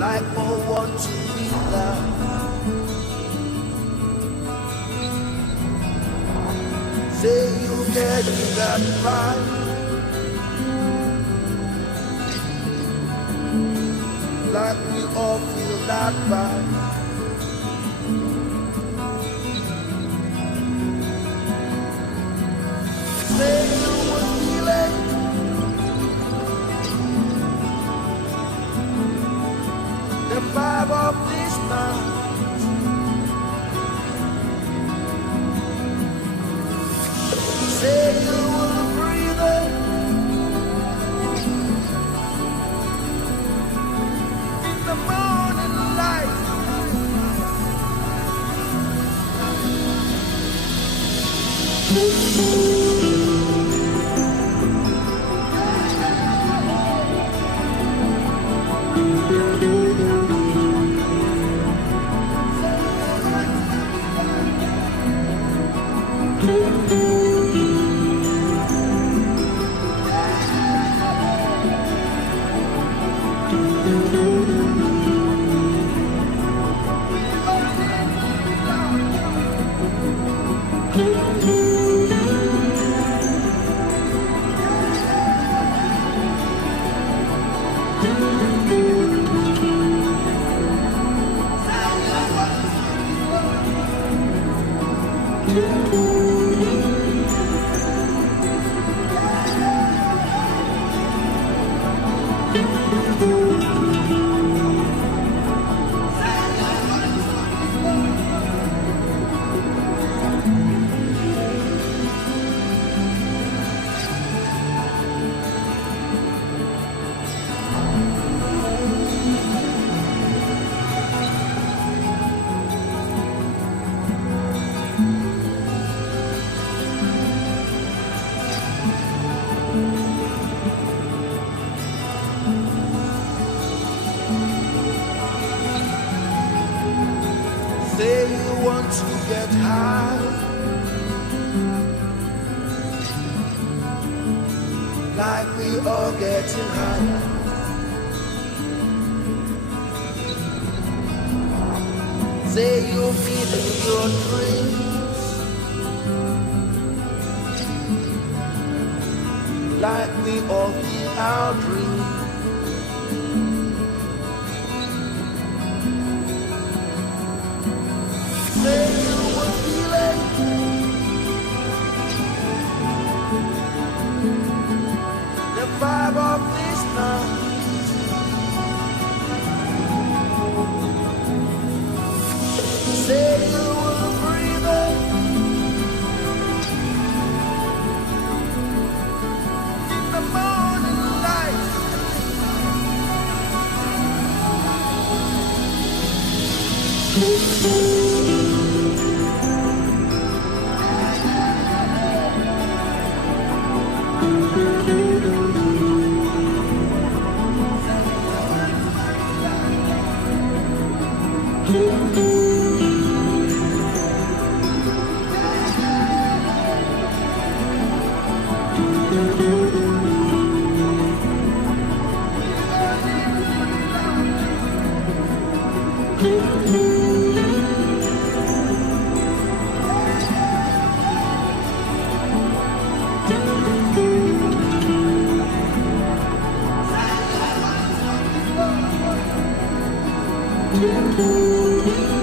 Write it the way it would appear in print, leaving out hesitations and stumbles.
like more want to be loved. Say you get that right, like we all feel that vibe. Say you were feeling the vibe of this night. Say you were breathing in the morning light. Say you want to get high, like we all getting high. Say you're feeling your dreams, like we all feel our dreams. Say you were feeling the vibe of this night. Say you were breathing in the morning light. Thank you.